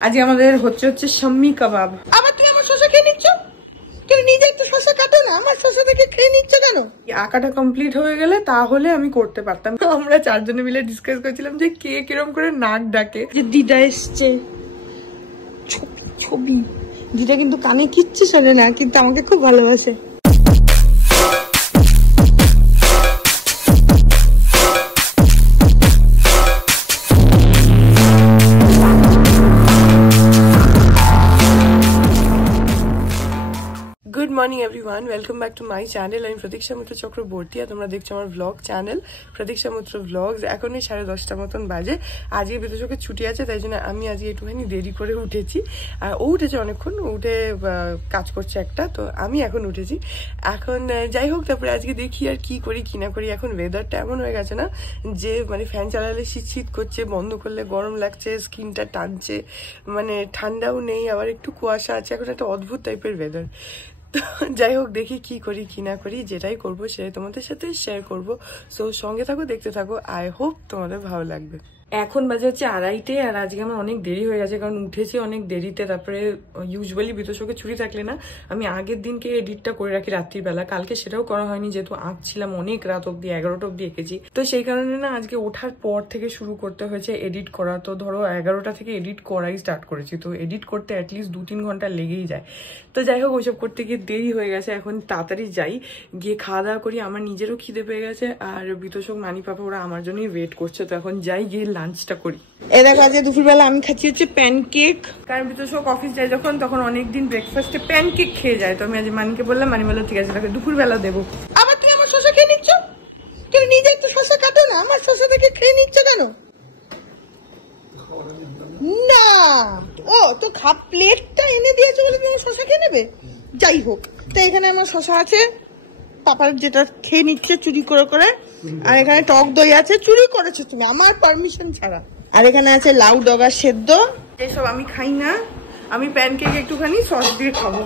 আজকে আমাদের হচ্ছে শাম্মি কাবাব। আবার তুমি আমার শসা খেয়ে নিচ্ছ? তুমি নিজে একটু শসা কাটো না, আমার শসা থেকে খেয়ে নিচ্ছ কেন? আঁকাটা কমপ্লিট হয়ে গেলে তাহলে আমি করতে পারতাম। আমরা চারজনে মিলে ডিসকাস করছিলাম যে কে কিরম করে নাক ডাকে। যে দিদা এসছে, ছবি ছবি। দিদা কিন্তু কানে কিচ্ছু শোনে না, কিন্তু আমাকে খুব ভালোবাসে। Good morning everyone, welcome back to my channel. আমি প্রতীক্ষা মিত্র চক্রবর্তী আর তোমরা দেখছো আমার ব্লগ চ্যানেল প্রতীক্ষা মিত্র ব্লগস। এখন 10:30 মতন বাজে। আজকে বিদেশকের ছুটি আছে, তাই জন্য আমি আজকে একটুখানি দেরি করে উঠেছি। আর ও উঠেছে অনেকক্ষণ, উঠে কাজ করছে একটা, তো আমি এখন উঠেছি। এখন যাই হোক, তারপরে আজকে দেখি আর কি করি কি না করি। এখন ওয়েদারটা এমন হয়ে গেছে না যে মানে ফ্যান চালালে শীত শীত করছে, বন্ধ করলে গরম লাগছে, স্কিনটা টানছে, মানে ঠান্ডাও নেই, আবার একটু কুয়াশা আছে। এখন একটা অদ্ভুত টাইপের ওয়েদার। তো যাই হোক, দেখি কি করি কি না করি, যেটাই করবো সেটাই তোমাদের সাথে শেয়ার করবো। সো সঙ্গে থাকো, দেখতে থাকো। আই হোপ তোমাদের ভালো লাগবে। এখন বাজে হচ্ছে 2:30, আর আজকে আমার অনেক দেরি হয়ে গেছে, কারণ উঠেছি অনেক দেরিতে। তারপরে ইউজুয়ালি বিতোষকে ছুটি থাকলে না আমি আগের দিনকে এডিটটা করে রাখি রাত্রিবেলা। কালকে সেটাও করা হয়নি, যেহেতু আঁকছিলাম অনেক রাত অব্দি, 11টা অব্দি এঁকেছি। তো সেই কারণে না আজকে ওঠার পর থেকে শুরু করতে হয়েছে এডিট করা। তো ধরো 11টা থেকে এডিট করাই স্টার্ট করেছি, তো এডিট করতে অ্যাটলিস্ট 2-3 ঘন্টা লেগেই যায়। তো যাই হোক, ওইসব করতে গিয়ে দেরি হয়ে গেছে। এখন তাড়াতাড়ি যাই, গিয়ে খাওয়া দাওয়া করি। আমার নিজেরও খিদে পেয়ে গেছে, আর বিতোষক, মানি পাপা ওরা আমার জন্যই ওয়েট করছে। তো এখন যাই, গিয়ে লাঞ্চটা করি। এ দেখো, আজকে দুপুরবেলা আমি খাচ্ছি হচ্ছে প্যানকেক। কারণ বিতোষক অফিস যায় যখন, তখন অনেকদিন ব্রেকফাস্টে প্যানকেক খেয়ে যায়। তো আমি আজ মানিকে বললাম, মানি বললো ঠিক আছে, তাকে দুপুরবেলা দেবো। আবার তুমি আমার শসা খেয়ে নিচ্ছ? তুমি নিজে একটু শসা কাটো না, আমার শসা থেকে খেয়ে নিচ্ছ কেন? না, ও তো প্লেটটা এনে দিয়েছো বলে তুমি শসা খেয়ে নেবে? যাই হোক, তো এখানে আমার শসা আছে, পাপার যেটা খেয়ে নিচ্ছে চুরি করে করে। আর এখানে টক দই আছে, চুরি করেছো তুমি আমার পারমিশন ছাড়া। আর এখানে আছে লাউ ডগা সেদ্ধ। এইসব আমি খাই না, আমি প্যানকেক একটুখানি সস দিয়ে খাবো।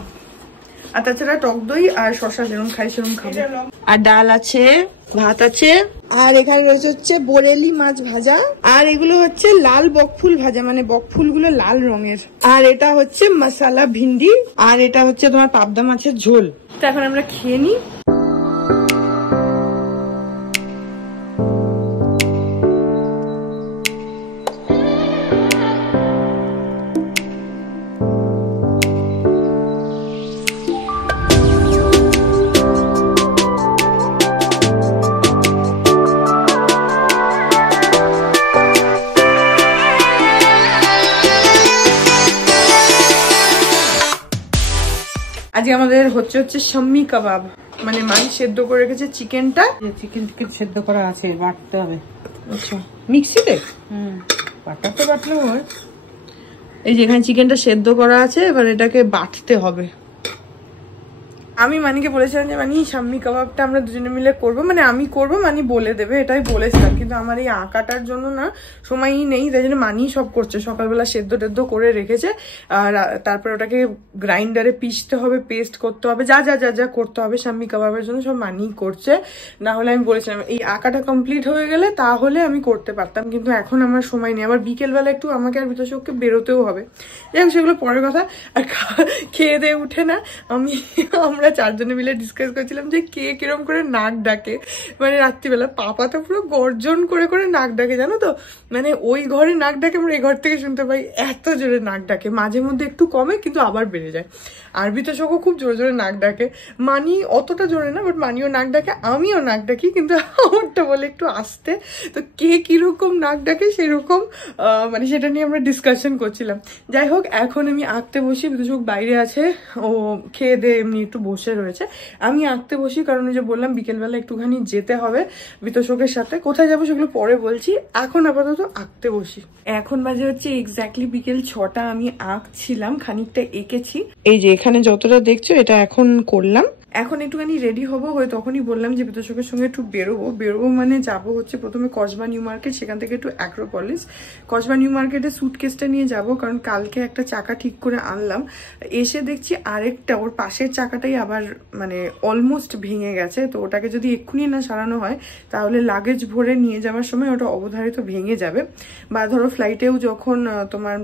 আর তাছাড়া টক দই আর শসা যেরকম খাই সেরকম খাবো। আর ডাল আছে, ভাত আছে, আর এখানে রয়েছে হচ্ছে বরেলি মাছ ভাজা, আর এগুলো হচ্ছে লাল বকফুল ভাজা, মানে বকফুলগুলো লাল রঙের। আর এটা হচ্ছে মশলা ভিন্ডি, আর এটা হচ্ছে তোমার পাবদা মাছের ঝোল। তো এখন আমরা খেয়ে নিই। আজকে আমাদের হচ্ছে শাম্মি কাবাব, মানে মাই সেদ্ধ করে রেখেছে চিকেনটা। চিকেন সেদ্ধ করা আছে, বাটতে হবে। আচ্ছা, মিক্সিতে? বাটাতে বাটলেও হয়। এই যে এখানে চিকেনটা সেদ্ধ করা আছে, এবার এটাকে বাটতে হবে। আমি মানিকে বলেছিলাম যে মানি শাম্মি কাবাবটা আমরা দুজনে মিলে করবো, মানে আমি করবো, মানি বলে দেবে, এটাই বলেছিলাম। কিন্তু আমার এই আঁকাটার জন্য না সময়ই নেই, তাই জন্য মানি সব করছে। সকালবেলা সেদ্ধ টেদ্ধ করে রেখেছে, আর তারপর ওটাকে গ্রাইন্ডারে পিষতে হবে, পেস্ট করতে হবে, যা যা যা যা করতে হবে শাম্মি কাবাবের জন্য সব মানি করছে। না হলে আমি বলেছিলাম এই আঁকাটা কমপ্লিট হয়ে গেলে তাহলে আমি করতে পারতাম, কিন্তু এখন আমার সময় নেই। আবার বিকেলবেলা একটু আমাকে আর বিতোষককে বেরোতেও হবে। যাই হোক, সেগুলো পরের কথা। আর খেয়ে দিয়ে উঠে না আমরা চারজনে মিলে ডিসকাস করছিলাম যে কে কিরম করে নাক ডাকে, মানে রাত্রিবেলা। পাপা তো পুরো গর্জন করে করে নাক ডাকে, জানো তো, মানে ওই ঘরে নাক ডাকে, আমরা এই ঘর থেকে শুনতে পাই, এত জোরে নাক ডাকে। মাঝে মধ্যে একটু কমে, কিন্তু আবার বেড়ে যায়। আর বিতোষকও খুব জোরে জোরে নাক ডাকে। মানি অতটা জোরে না, বাট মানিও নাক ডাকে, আমিও নাক ডাকি, কিন্তু আমারটা বলে একটু আসতে। তো কে কিরকম নাক ডাকে সেরকম মানে সেটা নিয়ে আমরা ডিসকাশন করছিলাম। যাই হোক, এখন আমি আঁকতে বসি। বিতোষক বাইরে আছে, ও খেয়ে দিয়ে এমনি একটু বসে রয়েছে। আমি আঁকতে বসি, কারণ ওই যে বললাম বিকেলবেলা একটুখানি যেতে হবে বিতোষকের সাথে। কোথায় যাবো সেগুলো পরে বলছি, এখন আপাতত আঁকতে বসি। এখন বাজে হচ্ছে এক্স্যাক্টলি বিকেল 6টা। আমি আঁকছিলাম, খানিকটা এঁকেছি। এই যে এখানে যতটা দেখছো এটা এখন করলাম। এখন একটুখানি রেডি হবো, হয়ে তখনই বললাম যে বিতোষকের সঙ্গে একটু বেরোবো মানে যাবো হচ্ছে প্রথমে কসবা নিউ মার্কেট, সেখান থেকে একটু অ্যাক্রোপলিস। কসবা নিউ মার্কেটে সুটকেসটা নিয়ে যাব, কারণ কালকে একটা চাকা ঠিক করে আনলাম, এসে দেখছি আরেকটা ওর পাশের চাকাটাই আবার মানে অলমোস্ট ভেঙে গেছে। তো ওটাকে যদি এক্ষুনি না সারানো হয় তাহলে লাগেজ ভরে নিয়ে যাওয়ার সময় ওটা অবধারিত ভেঙে যাবে, বা ধরো ফ্লাইটেও যখন তোমার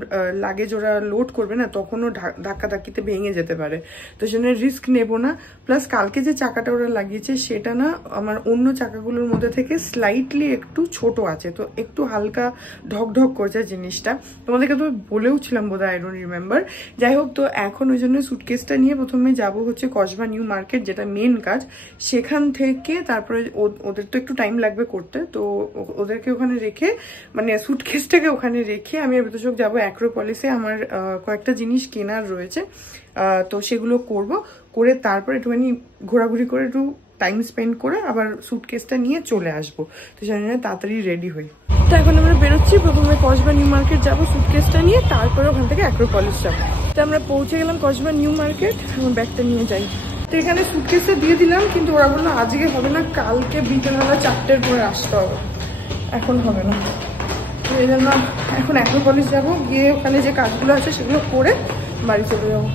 লাগেজ ওরা লোড করবে না তখনও ধাক্কাধাক্কিতে ভেঙে যেতে পারে। তো সেজন্য রিস্ক নেব না। প্লাস কালকে যে চাকাটা ওরা লাগিয়েছে সেটা না আমার অন্য চাকাগুলোর মধ্যে থেকে স্লাইটলি একটু ছোট আছে, তো একটু হালকা ঢকঢক করছে জিনিসটা। তোমাদেরকে তো বলেও ছিলাম বোধহয়, আই ডোন্ট রিমেম্বার। যাই হোক, তো এখন ওই জন্য সুটকেসটা নিয়ে প্রথমে যাব হচ্ছে কসবা নিউ মার্কেট, যেটা মেন কাজ। সেখান থেকে তারপরে ওদের তো একটু টাইম লাগবে করতে, তো ওদেরকে ওখানে রেখে মানে সুটকেসটাকে ওখানে রেখে আমি আর বিতোষক যাবো অ্যাক্রোপলিসে। আমার কয়েকটা জিনিস কেনার রয়েছে, তো সেগুলো করে তারপর একটুখানি ঘোরাঘুরি করে একটু টাইম স্পেন্ড করে আবার সুটকেসটা নিয়ে চলে আসবো। তো জানি না তাড়াতাড়ি রেডি হই। তো এখন আমরা বেরোচ্ছি, প্রথমে কসবা নিউ মার্কেট যাবো সুটকেসটা নিয়ে, তারপরে ওখান থেকে অ্যাক্রোপলিস যাবো। তো আমরা পৌঁছে গেলাম কসবা নিউ মার্কেট, আমার ব্যাগটা নিয়ে যাই। তো এখানে সুটকেসটা দিয়ে দিলাম, কিন্তু ওরা বললো আজকে হবে না, কালকে বিকেলবেলা 4টের পরে আসতে হবে, এখন হবে না। তো এই জন্য এখন অ্যাক্রোপলিস যাবো, গিয়ে ওখানে যে কাজগুলো আছে সেগুলো করে বাড়ি চলে যাবো।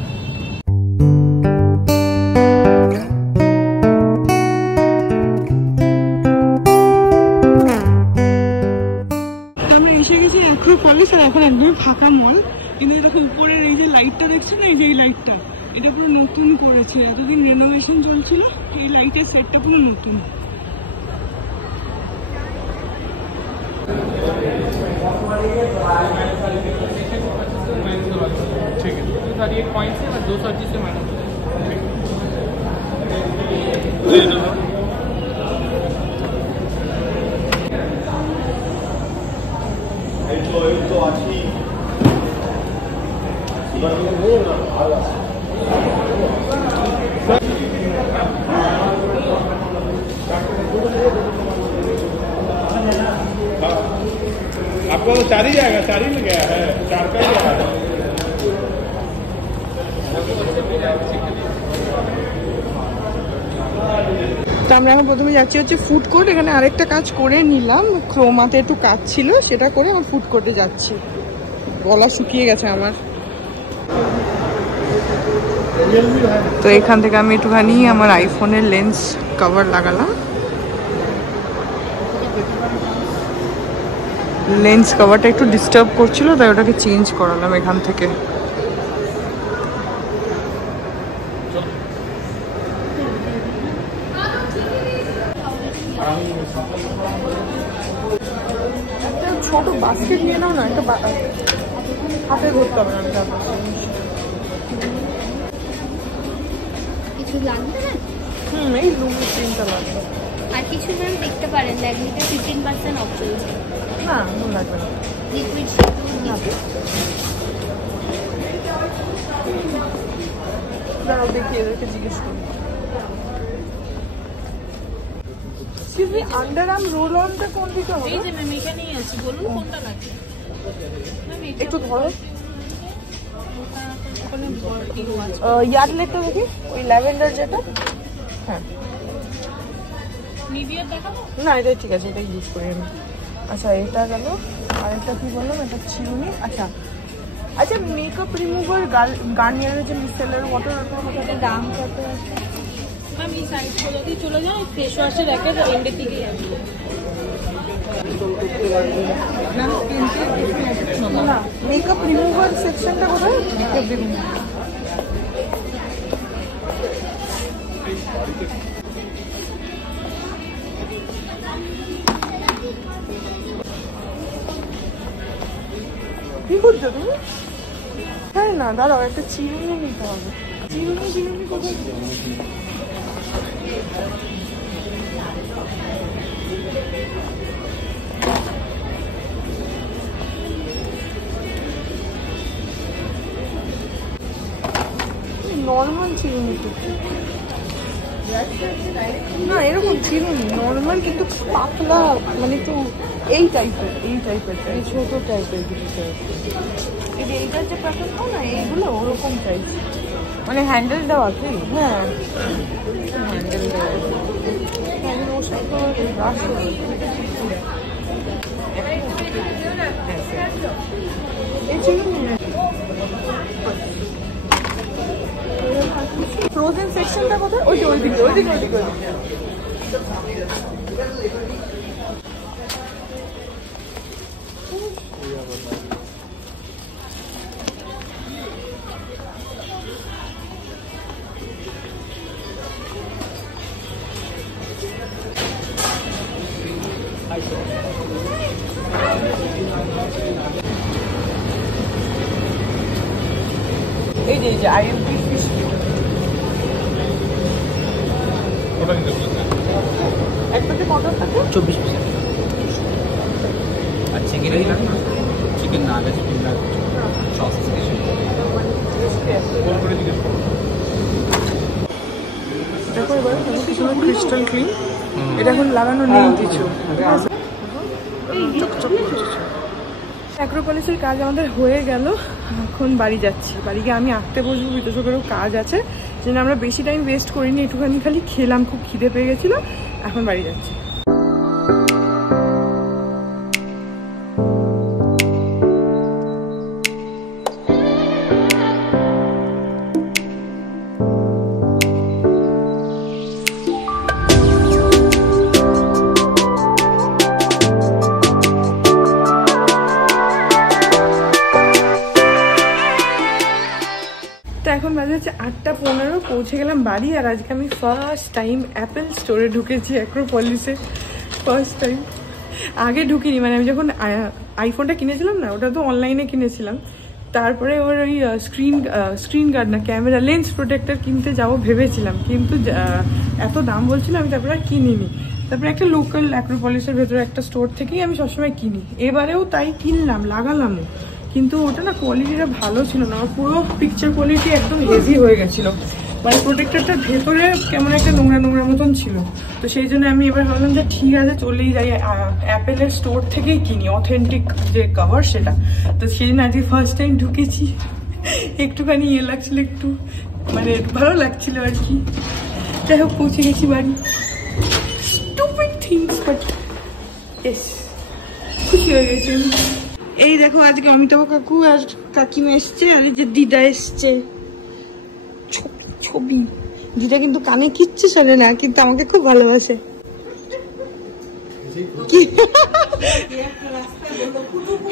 অ্যাক্রোপলিস আর এখন একদমই ফাঁকা মল, কিন্তু দেখো উপরের এই যে লাইটটা দেখছো না, এই যে এই লাইটটা, এটা পুরো নতুন করেছে, এতদিন রেনোভেশন চলছিল, এই লাইটের সেটটা পুরো নতুন। ठीक है, तो सर ये कॉइन से 230 से माइनस तो अच्छी आपको तो 4 ही जाएगा, 4 ही में गया है, 4 का ही गया है। তো আমরা এখন প্রথমে যাচ্ছি হচ্ছে ফুড কোর্ট। এখানে আরেকটা কাজ করে নিলাম, ক্রোমাতে একটু কাজ ছিল সেটা করে আমার ফুড কোর্টে যাচ্ছি। গলা শুকিয়ে গেছে আমার। তো এখান থেকে আমি একটুখানি আমার আইফোনের লেন্স কভার লাগালাম, লেন্স কভারটা একটু ডিস্টার্ব করছিল তাই ওটাকে চেঞ্জ করালাম এখান থেকে। ছোট বাস্কেট নিয়ে নাও না, একটা হাতে ধরতে হবে না। কিছু লাগবে না? এই রুমের প্রিন্টটা লাগবে। আর কিছু ম্যাম দেখতে পারেন, ল্যাগমিটা 15% অফ চলছে। না, লাগবে না। লিকুইড শ্যাম্পু দাঁড়াও দেখি, এদেরকে জিজ্ঞেস করি। আন্ডার আর্ম রোল অনটা কোন দিকে হবে? এই যে ম্যাম এখানেই আছে, বলুন কোনটা লাগবে। একটু ধরো, ওখানে ইয়ার্ডলেটা দেখি, ওই ল্যাভেন্ডার যেটা। হ্যাঁ, নিভিয়া দেখাবো না এটাই ঠিক আছে, এটাই ইউজ করি আমি। আচ্ছা এটা গেল, আরেকটা কি বললাম, এটা চিরুনি। আচ্ছা আচ্ছা, মেকআপ রিমুভার গার্নিয়ারের যে মিসেলার ওয়াটার, ওটার দাম কত আছে? ম্যাম এই সাইড যদি চলে যাও, ফেস ওয়াশের রেখে এন্ডের দিকে যাবে। না, মেকআপ রিমুভার সেকশনটা কোথায়? মেকআপ রিমুভার কি করছো তুমি? হ্যাঁ না, দাঁড়াও, একটা চিরুনি নিতে হবে। চিরুনি কোথায়? নর্মাল চিরুনি না, এরকম চিরুনি নর্মাল কিন্তু পাতলা, মানে একটু এই টাইপের এই ছোট টাইপের কিছু। এইটার যে প্যাটার্ন হয় না, এইগুলো ওরকম টাইপ। মানে হ্যান্ডেল দেওয়া কি? হ্যাঁ হ্যান্ডেল দেওয়া। ফ্রোজেন সেকশনটা কোথায়? ওই দিকে এই যে আইএমপি ফিশ ওটা কিন্তু একটাতে কত থাকে? 24 পিস আর চিকেন না সস দেখো এবার কিছু ক্রিস্টাল ক্লিন। এটা এখন লাগানো নেই কিছু, ঠিক আছে? অ্যাক্রোপলিসের কাজ আমাদের হয়ে গেল, এখন বাড়ি যাচ্ছি। বাড়ি গিয়ে আমি আঁকতে বসবো, বিতোষকেরও কাজ আছে, যেন আমরা বেশি টাইম ওয়েস্ট করিনি, একটুখানি খালি খেলাম, খুব খিদে পেয়ে গেছিলো। এখন বাড়ি যাচ্ছি। এখন বাজে হচ্ছে 8:15, পৌঁছে গেলাম বাড়ি। আর আজকে আমি ফার্স্ট টাইম অ্যাপেল স্টোরে ঢুকেছি, অ্যাক্রোপলিসে ফার্স্ট টাইম। আগে ঢুকিনি, মানে আমি যখন আইফোনটা কিনেছিলাম না, ওটা তো অনলাইনে কিনেছিলাম। তারপরে ওর ওই স্ক্রিন গার্ড না, ক্যামেরা লেন্স প্রোটেক্টর কিনতে যাবো ভেবেছিলাম, কিন্তু এত দাম বলছিল আমি তারপরে আর কিনিনি। তারপরে একটা লোকাল অ্যাক্রোপলিসের ভেতরে একটা স্টোর থেকেই আমি সবসময় কিনি, এবারেও তাই কিনলাম, লাগালামও। কিন্তু ওটা না কোয়ালিটিটা ভালো ছিল না, পুরো পিকচার কোয়ালিটি একদম হেভি হয়ে গেছিলো, মানে প্রোটেক্টরটার ভেতরে কেমন একটা নোংরা মতন ছিল। তো সেই জন্য আমি এবার ভাবলাম যে ঠিক আছে চলেই যাই, অ্যাপেলের স্টোর থেকেই কিনি অথেন্টিক যে কভার সেটা। তো সেই জন্য আজকে ফার্স্ট টাইম ঢুকেছি, একটুখানি ইয়ে লাগছিল, একটু মানে ভালো লাগছিল আর কি। যাই হোক পৌঁছে গেছি বাড়ি। স্টুপিড থিংস বাট ইয়েস, খুশি হয়ে গেছি আমি। এই দেখো আজকে অমিতাভ কাকু আর কাকিমা এসছে, আর এই যে দিদা এসছে। ছবি দিদা কিন্তু কানে কিচ্ছু শোনে না, কিন্তু আমাকে খুব ভালোবাসে।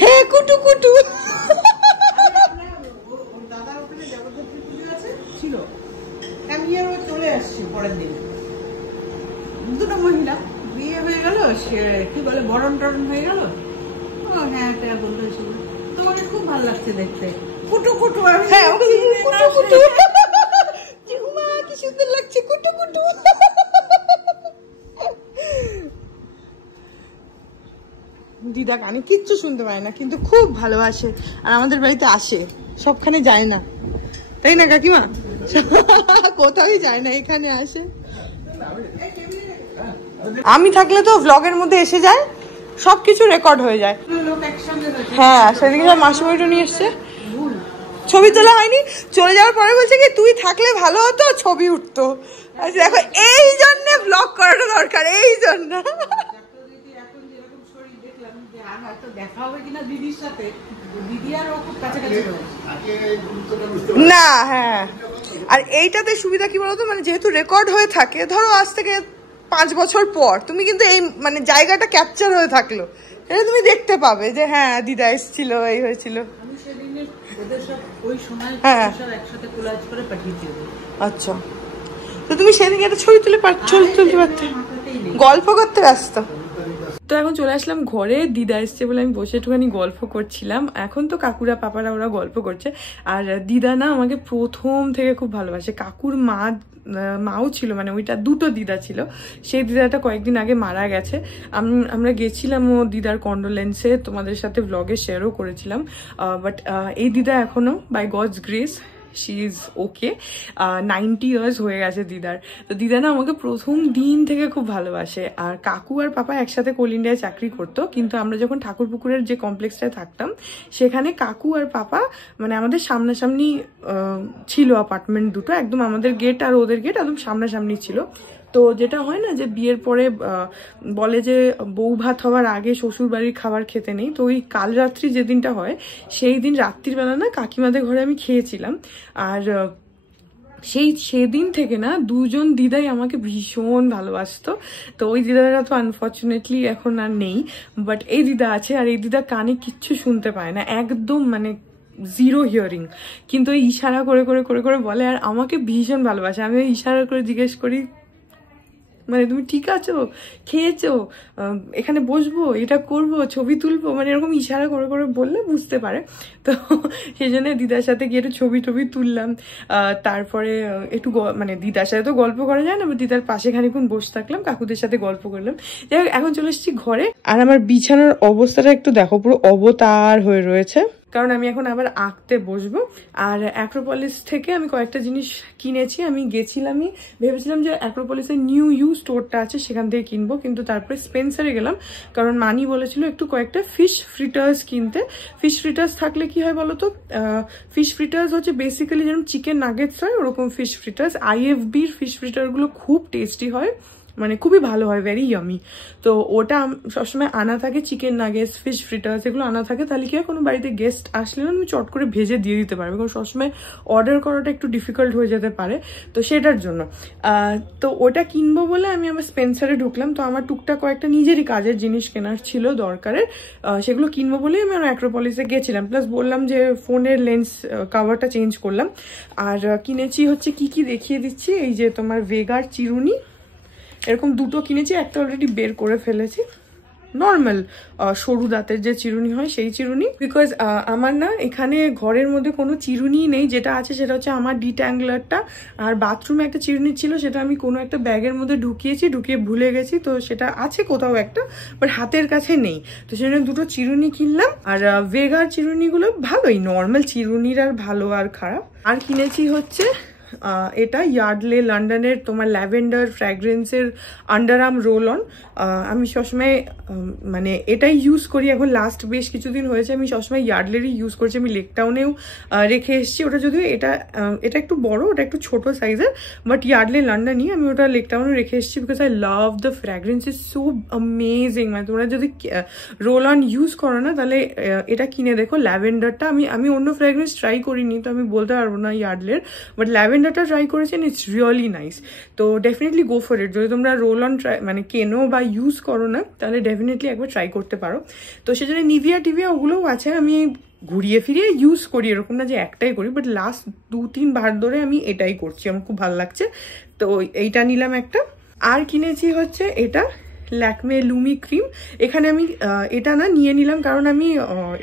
হ্যাঁ কুটু কুটু ছিল, আমি আর ও চলে আসছি পরের দিন। দুটো মহিলা বিয়ে হয়ে গেল, সে কি বলে বরণ টরণ হয়ে গেল। ও হ্যাঁ একটা বন্ধু ছিল, তোমাকে খুব ভালো লাগছে দেখতে, কুটু কুটু। হ্যাঁ কুটু কুটু, কি সুন্দর লাগছে কুটু কুটু। দিদা কানে কিচ্ছু শুনতে পায় না, কিন্তু খুব ভালোবাসে, আর আমাদের বাড়িতে আসে, সবখানে যায় না, তাই না কাকিমা? কোথাও যায় না, এখানে আসে। আমি থাকলে তো ভ্লগের মধ্যে এসে যায়, সবকিছু রেকর্ড হয়ে যায়। হ্যাঁ সেদিকে সব মাসিমাইটা নিয়ে এসছে, ছবি তোলা হয়নি। চলে যাওয়ার পরে বলছে কি তুই থাকলে ভালো হতো, ছবি উঠতো। আচ্ছা দেখো এই জন্য ব্লগ করাটা দরকার, এই জন্য। দেখা হবে কিনা দিদির সাথে, দিদি আর ও খুব কাছাকাছি না। হ্যাঁ আর এইটাতে সুবিধা কি বলতো, মানে যেহেতু রেকর্ড হয়ে থাকে, ধরো আজ থেকে 5 বছর পর তুমি কিন্তু এই মানে জায়গাটা ক্যাপচার হয়ে থাকলো, এটা তুমি দেখতে পাবে যে হ্যাঁ দিদা এসেছিল, এই হয়েছিল। হ্যাঁ আচ্ছা, তো তুমি সেদিকে একটা ছবি তুলতে পারতে, গল্প করতে ব্যস্ত। তো এখন চলে আসলাম ঘরে, দিদা এসছে বলে আমি বসে একটুখানি গল্প করছিলাম। এখন তো কাকুরা পাপারা ওরা গল্প করছে, আর দিদা না আমাকে প্রথম থেকে খুব ভালোবাসে। কাকুর মাও ছিল, মানে ওইটা দুটো দিদা ছিল, সেই দিদাটা কয়েকদিন আগে মারা গেছে। আমরা গেছিলাম ও দিদার কন্ডোলেন্সে, তোমাদের সাথে ব্লগে শেয়ারও করেছিলাম। বাট এই দিদা এখনো by God's grace she is okay. 90 years হয়ে গেছে দিদার। তো দিদা না আমাকে প্রথম দিন থেকে খুব ভালোবাসে। আর কাকু আর পাপা একসাথে কোল ইন্ডিয়ায় চাকরি করতো, কিন্তু আমরা যখন ঠাকুরপুকুরের যে কমপ্লেক্সটায় থাকতাম সেখানে কাকু আর পাপা মানে আমাদের সামনাসামনি ছিল অ্যাপার্টমেন্ট দুটো, একদম আমাদের গেট আর ওদের গেট একদম সামনাসামনি ছিল। তো যেটা হয় না যে বিয়ের পরে বলে যে বউ ভাত হওয়ার আগে শ্বশুর বাড়ির খাবার খেতে নেই, তো ওই কাল রাত্রি যেদিনটা হয় সেই দিন রাত্রিবেলা না কাকিমাদের ঘরে আমি খেয়েছিলাম। আর সেদিন থেকে না দুজন দিদাই আমাকে ভীষণ ভালোবাসতো। তো ওই দিদারা তো আনফর্চুনেটলি এখন আর নেই, বাট এই দিদা আছে। আর এই দিদা কানে কিচ্ছু শুনতে পায় না, একদম মানে জিরো হিয়ারিং, কিন্তু ওই ইশারা করে করে করে করে বলে। আর আমাকে ভীষণ ভালোবাসে। আমি ইশারা করে জিজ্ঞেস করি মানে তুমি ঠিক আছো, খেয়েছো, এখানে বসবো, এটা করবো, ছবি তুলবো, মানে এরকম ইশারা করে করে বললে বুঝতে পারে। তো সেই জন্য দিদার সাথে গিয়ে একটু ছবি টবি তুললাম। তারপরে একটু মানে দিদার সাথে তো গল্প করা যায় না, দিদার পাশে খানিক্ষণ বসে থাকলাম, কাকুদের সাথে গল্প করলাম। যাই হোক, এখন চলে এসেছি ঘরে। আর আমার বিছানার অবস্থাটা একটু দেখো, পুরো অবতার হয়ে রয়েছে, কারণ আমি এখন আবার আঁকতে বসবো। আর অ্যাক্রোপলিস থেকে আমি কয়েকটা জিনিস কিনেছি। আমি গেছিলামই, ভেবেছিলাম যে অ্যাক্রোপলিসের নিউ স্টোরটা আছে সেখান থেকে কিনবো, কিন্তু তারপরে স্পেন্সারে গেলাম, কারণ মানি বলেছিল একটু কয়েকটা ফিশ ফ্রিটার্স কিনতে। ফিশ ফ্রিটার্স থাকলে কি হয় বলতো, ফিশ ফ্রিটার্স হচ্ছে বেসিক্যালি যেরকম চিকেন নাগেটস হয় ওরকম ফিশ ফ্রিটার্স। IFBর ফিশ ফ্রিটারগুলো খুব টেস্টি হয়, মানে খুবই ভালো হয়, ভেরি ইয়ামি। তো ওটা সবসময় আনা থাকে, চিকেন নাগেটস, ফিশ ফ্রিটার্স এগুলো আনা থাকে। তাহলে কি হয়, কোনো বাড়িতে গেস্ট আসলে না তুমি চট করে ভেজে দিয়ে দিতে পারবে, কারণ সবসময় অর্ডার করাটা একটু ডিফিকাল্ট হয়ে যেতে পারে। তো সেটার জন্য তো ওটা কিনবো বলে আমি আমার স্পেন্সারে ঢুকলাম। তো আমার টুকটাক কয়েকটা নিজেরই কাজের জিনিস কেনার ছিল দরকারের, সেগুলো কিনবো বলেই আমি অ্যাক্রোপলিসে গেছিলাম। প্লাস বললাম যে ফোনের লেন্স কাভারটা চেঞ্জ করলাম। আর কিনেছি হচ্ছে কি কি দেখিয়ে দিচ্ছি, এই যে তোমার ভেগার চিরুনি, এরকম দুটো কিনেছি, একটা অলরেডি বের করে ফেলেছি। নর্মাল সরু দাঁতের যে চিরুনি হয় সেই চিরুনি, বিকজ আমার না এখানে ঘরের মধ্যে কোনো চিরুনি নেই। যেটা আছে সেটা হচ্ছে আমার ডিট্যাঙ্গলারটা, আর বাথরুমে একটা চিরুনি ছিল, সেটা আমি কোনো একটা ব্যাগের মধ্যে ঢুকিয়ে ভুলে গেছি। তো সেটা আছে কোথাও একটা, বাট হাতের কাছে নেই। তো সেজন্য দুটো চিরুনি কিনলাম। আর ভেগার চিরুনিগুলো ভালোই, নর্মাল চিরুনির আর ভালো আর খারাপ। আর কিনেছি হচ্ছে এটা ইয়ার্ডলে লন্ডনের তোমার ল্যাভেন্ডার ফ্র্যাগ্রেন্সের আন্ডারআর্ম রোল অন। আমি সবসময় মানে এটাই ইউজ করি এখন, লাস্ট বেশ কিছুদিন হয়েছে আমি সবসময় ইয়ার্ডলেরই ইউজ করছি। আমি লেকটাউনেও রেখে এসেছি ওটা, যদিও এটা একটু বড়, ওটা একটু ছোট সাইজের, বাট ইয়ার্ডলে লন্ডনই আমি ওটা লেকটাউনে রেখে এসেছি, because I love the fragrance, is so amazing. মানে তোমরা যদি রোল অন ইউজ করো না তাহলে এটা কিনে দেখো। ল্যাভেন্ডারটা আমি অন্য ফ্র্যাগ্রেন্স ট্রাই করিনি, তো আমি বলতে পারবো না ইয়ার্ডলের, বাট ল্যাভেন্ডারটা ট্রাই করেছেন, ইটস রিয়েলি নাইস। তো ডেফিনেটলি গো ফর ইট। যদি তোমরা রোল অন মানে কেনো বা ইউজ করো না তাহলে ডেফিনেটলি একবার ট্রাই করতে পারো। তো সেজন্য নিভিয়া টিভিয়া ওগুলোও আছে, আমি ঘুরিয়ে ফিরিয়ে ইউজ করি, এরকম না যে একটাই করি, বাট লাস্ট 2-3 বার ধরে আমি এটাই করছি, আমার খুব ভালো লাগছে। তো এইটা নিলাম একটা। আর কিনেছি হচ্ছে এটা ল্যাকমে লুমি ক্রিম। এখানে আমি এটা না নিয়ে নিলাম, কারণ আমি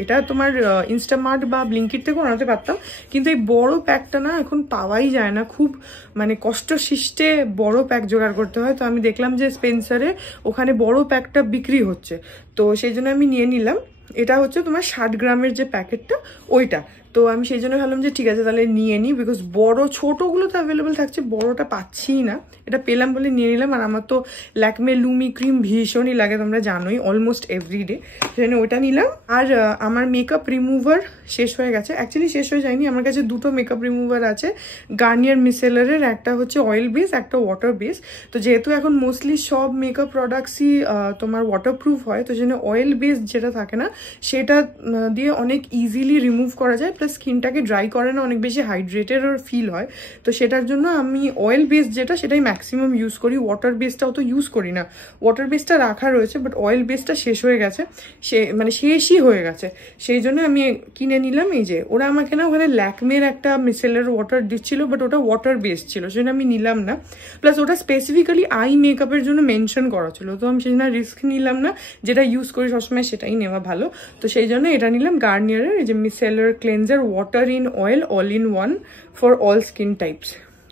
এটা তোমার ইনস্টামার্ট বা ব্লিঙ্কিট থেকেও আনাতে পারতাম, কিন্তু এই বড় প্যাকটা না এখন পাওয়াই যায় না, খুব মানে কষ্ট সৃষ্টে বড় প্যাক জোগাড় করতে হয়। তো আমি দেখলাম যে স্পেন্সারে ওখানে বড় প্যাকটা বিক্রি হচ্ছে, তো সেই জন্য আমি নিয়ে নিলাম। এটা হচ্ছে তোমার 60 গ্রামের যে প্যাকেটটা ওইটা। তো আমি সেই জন্য ভাবলাম যে ঠিক আছে তাহলে নিয়ে নিই, বিকজ বড় ছোটোগুলো তো অ্যাভেলেবেল থাকছে, বড়টা পাচ্ছি না, এটা পেলাম বলে নিয়ে নিলাম। আর আমার তো ল্যাকমে লুমি ক্রিম ভীষণই লাগে, তোমরা জানোই, অলমোস্ট এভরিডে, সেজন্য ওইটা নিলাম। আর আমার মেকআপ রিমুভার শেষ হয়ে গেছে, অ্যাকচুয়ালি শেষ হয়ে যায়নি, আমার কাছে দুটো মেকআপ রিমুভার আছে গার্নিয়ার মিসেলারের, একটা হচ্ছে অয়েল বেস, একটা ওয়াটার বেস। তো যেহেতু এখন মোস্টলি সব মেকআপ প্রোডাক্টসই তোমার ওয়াটারপ্রুফ হয়, তো সেজন্য অয়েল বেস যেটা থাকে না সেটা দিয়ে অনেক ইজিলি রিমুভ করা যায়, প্লাস স্কিনটাকে ড্রাই করে না, অনেক বেশি হাইড্রেটেড ফিল হয়। তো সেটার জন্য আমি অয়েল বেস যেটা সেটাই ম্যাক্সিমাম ইউজ করি, ওয়াটার বেসটাও তো ইউজ করি না। ওয়াটার বেসটা রাখা রয়েছে, বাট অয়েল বেসটা শেষ হয়ে গেছে, মানে শেষই হয়ে গেছে, সেই জন্য আমি কিনে নিলাম। এই যে ওরা আমাকে না ওখানে ল্যাকমের একটা মিসেলার ওয়াটার দিচ্ছিল, বাট ওটা ওয়াটার বেস ছিল, সেজন্য আমি নিলাম না। প্লাস ওটা স্পেসিফিক্যালি আই মেকআপের জন্য মেনশন করা ছিল, তো আমি সেই জন্য রিস্ক নিলাম না, যেটা ইউজ করি সবসময় সেটাই নেওয়া ভালো। তো সেই জন্য এটা নিলাম গার্নিয়ারের এই যে micellar cleanser water in oil all in one for all skin types.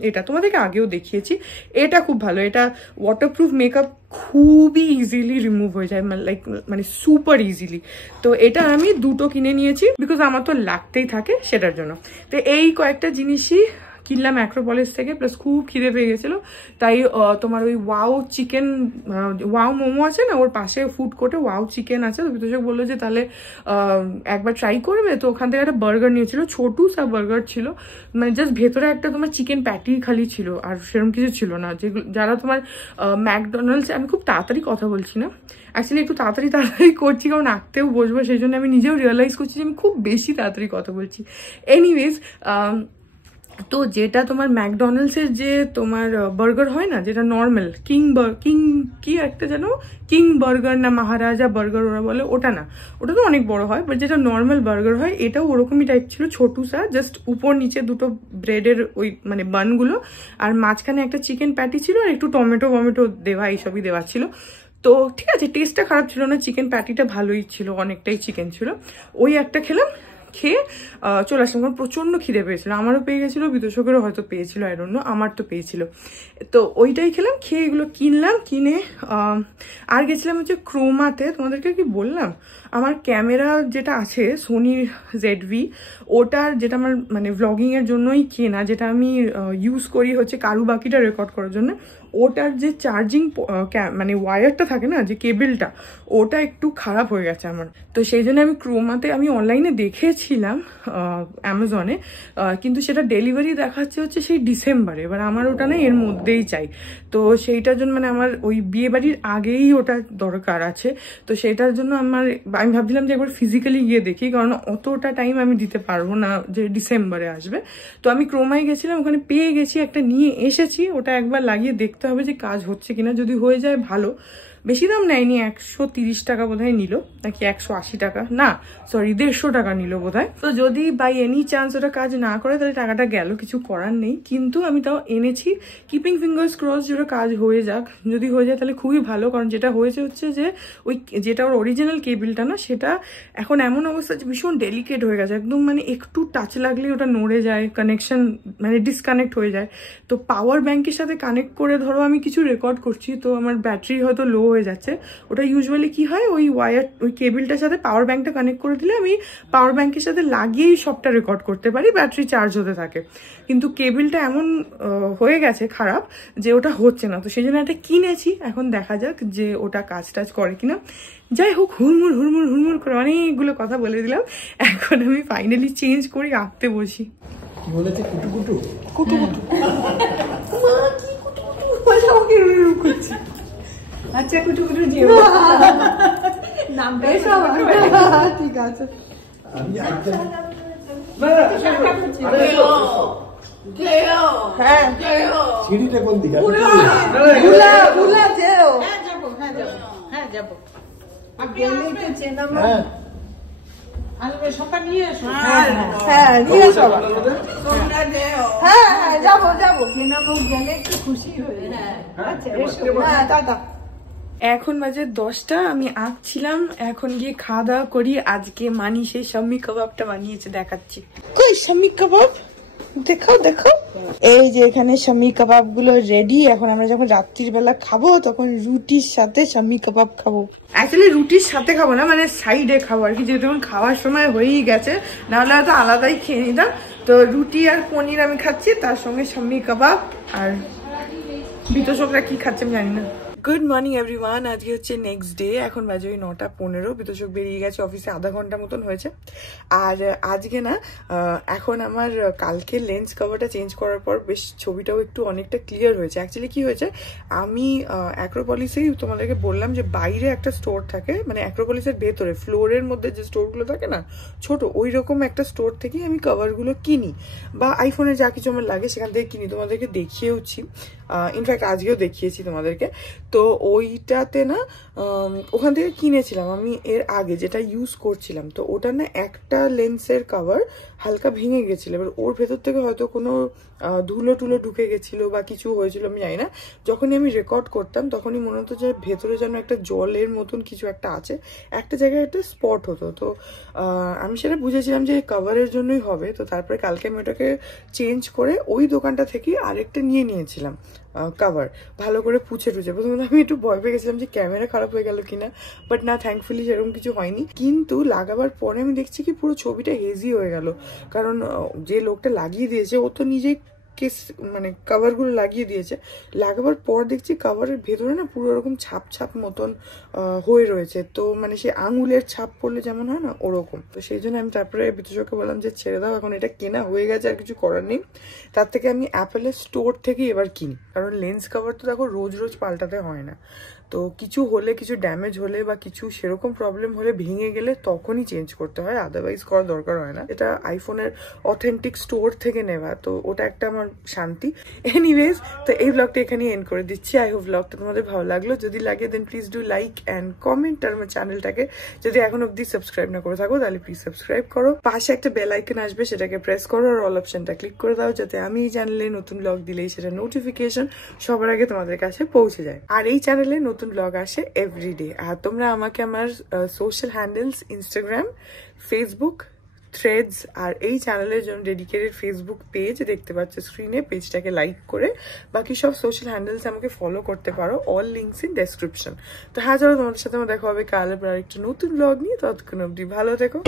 এটা তোমাদেরকে আগেও দেখিয়েছি, এটা খুব ভালো, এটা ওয়াটারপ্রুফ মেকআপ খুবই ইজিলি রিমুভ হয়ে যায়, লাইক মানে সুপার ইজিলি। তো এটা আমি দুটো কিনে নিয়েছি বিকজ আমার তো লাগতেই থাকে সেটার জন্য। তো এই কয়েকটা জিনিসই কিনলাম অ্যাক্রোপলিস থেকে, প্লাস খুব খিদে পেয়ে গেছিলো, তাই তোমার ওই ওয়াও চিকেন, ওয়াও মোমো আছে না, ওর পাশে ফুড কোর্টে ওয়াও চিকেন আছে, তো বিতোষক বললো যে তাহলে একবার ট্রাই করবে, তো ওখান থেকে একটা বার্গার নিয়েছিল, ছোটু সা বার্গার ছিল, মানে জাস্ট ভেতরে একটা তোমার চিকেন প্যাটি খালি ছিল, আর সেরকম কিছু ছিল না। যেগুলো যারা তোমার ম্যাকডোনাল্ডস, আমি খুব তাড়াতাড়ি কথা বলছি না, অ্যাকচুয়ালি একটু তাড়াতাড়ি করছি কারণ আঁকতেও বসবো, সেই জন্য আমি নিজেও রিয়েলাইজ করছি যে আমি খুব বেশি তাড়াতাড়ি কথা বলছি। এনিওয়েজ, তো যেটা তোমার ম্যাকডোনাল্ডসের যে তোমার বার্গার হয় না, যেটা নর্মাল কিং কি একটা জানো, কিং বার্গার না মহারাজা বার্গার ওরা বলে, ওটা না, ওটা তো অনেক বড় হয়, বাট যেটা নর্মাল বার্গার হয় এটাও ওরকমই টাইপ ছিল, ছোটু সা, জাস্ট উপর নিচে দুটো ব্রেডের ওই মানে বানগুলো, আর মাঝখানে একটা চিকেন প্যাটি ছিল, আর একটু টমেটো দেওয়া, এইসবই দেওয়া ছিল। তো ঠিক আছে, টেস্টটা খারাপ ছিল না, চিকেন প্যাটিটা ভালোই ছিল, অনেকটাই চিকেন ছিল। ওই একটা খেলাম, খেয়ে চলে আসলাম, কারণ প্রচণ্ড খিদে পেয়েছিল, আমারও পেয়ে গেছিলো, বিতোষকেরও হয়তো পেয়েছিল, আই ডোন্ট নো, আমার তো পেয়েছিল। তো ওইটাই খেলাম, খেয়ে এগুলো কিনলাম, কিনে আর গেছিলাম হচ্ছে ক্রোমাতে। তোমাদেরকে কি বললাম, আমার ক্যামেরা যেটা আছে সোনির ZV, ওটার যেটা আমার মানে ভ্লগিংয়ের জন্যই কেনা, যেটা আমি ইউজ করি হচ্ছে কারু বাকিটা রেকর্ড করার জন্য, ওটার যে চার্জিং মানে ওয়্যারটা থাকে না, যে কেবেলটা, ওটা একটু খারাপ হয়ে গেছে আমার। তো সেই জন্য আমি ক্রোমাতে, আমি অনলাইনে দেখেছিলাম অ্যামাজনে, কিন্তু সেটা ডেলিভারি দেখাচ্ছে হচ্ছে সেই ডিসেম্বরে, এবার আমার ওটা না এর মধ্যেই চাই। তো সেইটার জন্য মানে আমার ওই বিয়ে বাড়ির আগেই ওটা দরকার আছে, তো সেটার জন্য আমি ভাবছিলাম যে একবার ফিজিক্যালি গিয়ে দেখি, কারণ অতটা টাইম আমি দিতে পারবো না যে ডিসেম্বরে আসবে। তো আমি ক্রোমায় গেছিলাম, ওখানে পেয়ে গেছি, একটা নিয়ে এসেছি, ওটা একবার লাগিয়ে দেখতে হবে যে কাজ হচ্ছে কিনা, যদি হয়ে যায় ভালো। বেশি দাম নেয়নি, 130 টাকা বোধহয় নিল, নাকি 180 টাকা, না সরি 150 টাকা নিল বোধহয়। তো যদি বাই এনি চান্স ওটা কাজ না করে তাহলে টাকাটা গেল, কিছু করার নেই, কিন্তু আমি তাও এনেছি, কিপিং ফিঙ্গার্স ক্রস যেটা কাজ হয়ে যাক, যদি হয়ে যায় তাহলে খুবই ভালো। কারণ যেটা হয়েছে হচ্ছে যে ওই যেটা ওর অরিজিনাল কেবিলটা না, সেটা এখন এমন অবস্থা যে ভীষণ ডেলিকেট হয়ে গেছে, একদম মানে একটু টাচ লাগলেই ওটা নড়ে যায়, কানেকশন মানে ডিসকানেক্ট হয়ে যায়। তো পাওয়ার ব্যাংকের সাথে কানেক্ট করে ধরো আমি কিছু রেকর্ড করছি, তো আমার ব্যাটারি হয়তো লো হয়ে যাচ্ছে, ওটা ইউজুয়ালি কি হয়, ওই ওই কেবিলটার সাথে পাওয়ার ব্যাংকটা কানেক্ট করে দিলে আমি পাওয়ার ব্যাংকের সাথে লাগিয়েই সবটা রেকর্ড করতে পারি, ব্যাটারি চার্জ হতে থাকে। কিন্তু কেবিলটা এমন হয়ে গেছে খারাপ যে ওটা হচ্ছে না, তো সেই জন্য একটা কিনেছি, এখন দেখা যাক যে ওটা কাজ টাজ করে কিনা। যাই হোক, হুড়মুড় করে অনেকগুলো কথা বলে দিলাম, এখন আমি ফাইনালি চেঞ্জ করি, আঁকতে বসি। বলেছে কুটু করছি, আচ্ছা কুটু নাম ঠিক আছে। সিঁড়িটা কোন দিকে? এখন বাজে 10টা, আমি আঁকছিলাম, এখন গিয়ে খাওয়া দাওয়া করি। আজকে মানি সেই শাম্মি কাবাবটা বানিয়েছে, দেখাচ্ছি। কই শাম্মি কাবাব দেখাও, এই যে এখানে শাম্মি কাবাব গুলো রেডি। এখন আমরা যখন রাত্রির বেলা খাবো তখন রুটির সাথে শাম্মি কাবাব খাবো। অ্যাকচুয়ালি রুটির সাথে খাবো না, মানে সাইডে খাবো আর কি, যেহেতু খাওয়ার সময় হয়েই গেছে, নাহলে হয়তো আলাদাই খেয়ে নিতাম। তো রুটি আর পনির আমি খাচ্ছি, তার সঙ্গে শাম্মি কাবাব। আর বিতোষকরা কি খাচ্ছে আমি জানি না। গুড মর্নিং এভরিওয়ান, আজকে হচ্ছে নেক্সট ডে। এখন বাজে ওই 9:15, বিতোষক বেরিয়ে গেছে অফিসে, আধা ঘন্টা মতন হয়েছে। আর আজকে না এখন আমার কালকে লেন্স কভারটা চেঞ্জ করার পর বেশ ছবিটাও একটু অনেকটা ক্লিয়ার হয়েছে। অ্যাকচুয়ালি কি হয়েছে, আমি অ্যাক্রোপলিসেই তোমাদেরকে বললাম যে বাইরে একটা স্টোর থাকে, মানে অ্যাক্রোপলিসের ভেতরে ফ্লোরের মধ্যে যে স্টোরগুলো থাকে না ছোট, ওই রকম একটা স্টোর থেকেই আমি কভারগুলো কিনি, বা আইফোনে যা কিছু আমার লাগে সেখান থেকে কিনি। তোমাদেরকে দেখিয়েওছি, ইনফ্যাক্ট আজকেও দেখিয়েছি তোমাদেরকে। তো ওইটাতে না ওখান থেকে কিনেছিলাম আমি এর আগে, যেটা ইউজ করছিলাম। তো ওটা না একটা লেন্সের কভার হালকা ভেঙে গেছিলো। এবার ওর ভেতর থেকে হয়তো কোনো ধুলো টুলো ঢুকে গেছিলো বা কিছু হয়েছিল, আমি জানি না। যখনই আমি রেকর্ড করতাম তখনই মনে হতো যে ভেতরে যেন একটা জলের মতন কিছু একটা আছে, একটা জায়গায় একটা স্পট হতো। তো আমি সেটা বুঝেছিলাম যে কভারের জন্যই হবে। তো তারপরে কালকে আমি ওটাকে চেঞ্জ করে ওই দোকানটা থেকে আরেকটা নিয়েছিলাম কভার, ভালো করে পুছে টুছে। প্রথমে আমি একটু ভয় পেয়ে গেছিলাম যে ক্যামেরা খারাপ হয়ে গেল কিনা, বাট না, থ্যাঙ্কফুলি সেরকম কিছু হয়নি। কিন্তু লাগাবার পরে আমি দেখছি কি পুরো ছবিটা হেজি হয়ে গেল, কারণ যে লোকটা লাগিয়ে দিয়েছে ও তো নিজেই কেস মানে কভারগুলো লাগিয়ে দিয়েছে। লাগাবার পর দেখছি কভারের ভেতরে না পুরো এরকম ছাপ ছাপ মতন হয়ে রয়েছে। তো মানে সে আঙুলের ছাপ পড়লে যেমন হয় না, ওরকম। তো সেই জন্য আমি তারপরে বিতোষকে বললাম যে ছেড়ে দাও, এখন এটা কেনা হয়ে গেছে, আর কিছু করার নেই। তার থেকে আমি অ্যাপেলের স্টোর থেকে এবার কিনি, কারণ লেন্স কভার তো দেখো রোজ রোজ পাল্টাতে হয় না। তো কিছু হলে, কিছু ড্যামেজ হলে বা কিছু সেরকম প্রবলেম হলে, ভেঙে গেলে তখনই চেঞ্জ করতে হয়, আদারওয়াইজ করার দরকার হয় না। এটা আইফোনের অথেন্টিক স্টোর থেকে নেওয়া, তো ওটা একটা আমার শান্তি। এনিওয়েজ, তো এই ব্লগটা এখানে এন্ড করে দিচ্ছি। আই হোপ ব্লগটা তোমাদের ভালো লাগলো। যদি লাগে then please do like and comment. আর আমার চ্যানেলটাকে যদি এখন অব্দি সাবস্ক্রাইব না করে থাকো তাহলে প্লিজ সাবস্ক্রাইব করো। পাশে একটা বেল আইকন আসবে, সেটাকে প্রেস করো আর অল অপশনটা ক্লিক করে দাও, যাতে আমি এই চ্যানেলে নতুন ব্লগ দিলেই সেটা নোটিফিকেশন সবার আগে তোমাদের কাছে পৌঁছে যায়। আর এই চ্যানেলে নতুন ব্লগ আসে এভরিডে। আর তোমরা আমাকে আমার social handles, Instagram, Facebook, threads আর এই চ্যানেলের জন্য ডেডিকেটেড ফেসবুক পেজ দেখতে পাচ্ছ স্ক্রিনে, পেজটাকে লাইক করে বাকি সব সোশ্যাল হ্যান্ডেলস আমাকে ফলো করতে পারো। All links in description. তো হ্যাঁ, চলো তোমাদের সাথে আমার দেখা হবে কাল আবার একটা নতুন ব্লগ নিয়ে। ততক্ষণ অবধি ভালো থেকো।